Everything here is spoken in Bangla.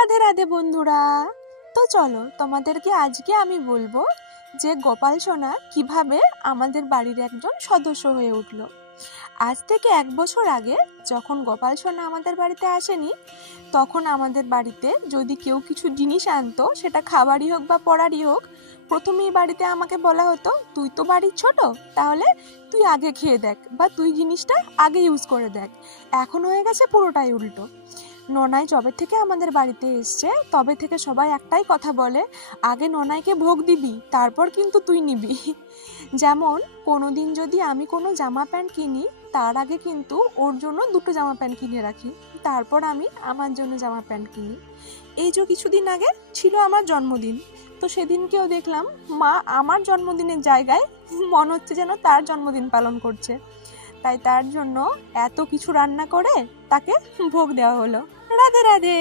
রাধে রাধে বন্ধুরা। তো চলো, তোমাদেরকে আজকে আমি বলব যে গোপাল সোনা কীভাবে আমাদের বাড়ির একজন সদস্য হয়ে উঠল। আজ থেকে এক বছর আগে যখন গোপাল সোনা আমাদের বাড়িতে আসেনি, তখন আমাদের বাড়িতে যদি কেউ কিছু জিনিস আনতো, সেটা খাবারই হোক বা পড়ারই হোক, প্রথমেই বাড়িতে আমাকে বলা হতো, তুই তো বাড়ির ছোট, তাহলে তুই আগে খেয়ে দেখ বা তুই জিনিসটা আগে ইউজ করে দেখ। এখন হয়ে গেছে পুরোটাই উল্টো। ননাই যবে থেকে আমাদের বাড়িতে এসছে, তবে থেকে সবাই একটাই কথা বলে, আগে ননাইকে ভোগ দিবি, তারপর কিন্তু তুই নিবি। যেমন কোনো দিন যদি আমি কোনো জামা প্যান্ট কিনি, তার আগে কিন্তু ওর জন্য দুটো জামা প্যান্ট কিনে রাখি, তারপর আমি আমার জন্য জামা প্যান্ট কিনি। এই যে কিছুদিন আগে ছিল আমার জন্মদিন, তো সেদিনকেও দেখলাম মা আমার জন্মদিনের জায়গায় মনে হচ্ছে যেন তার জন্মদিন পালন করছে। তাই তার জন্য এত কিছু রান্না করে তাকে ভোগ দেওয়া হলো। রাধে রাধে।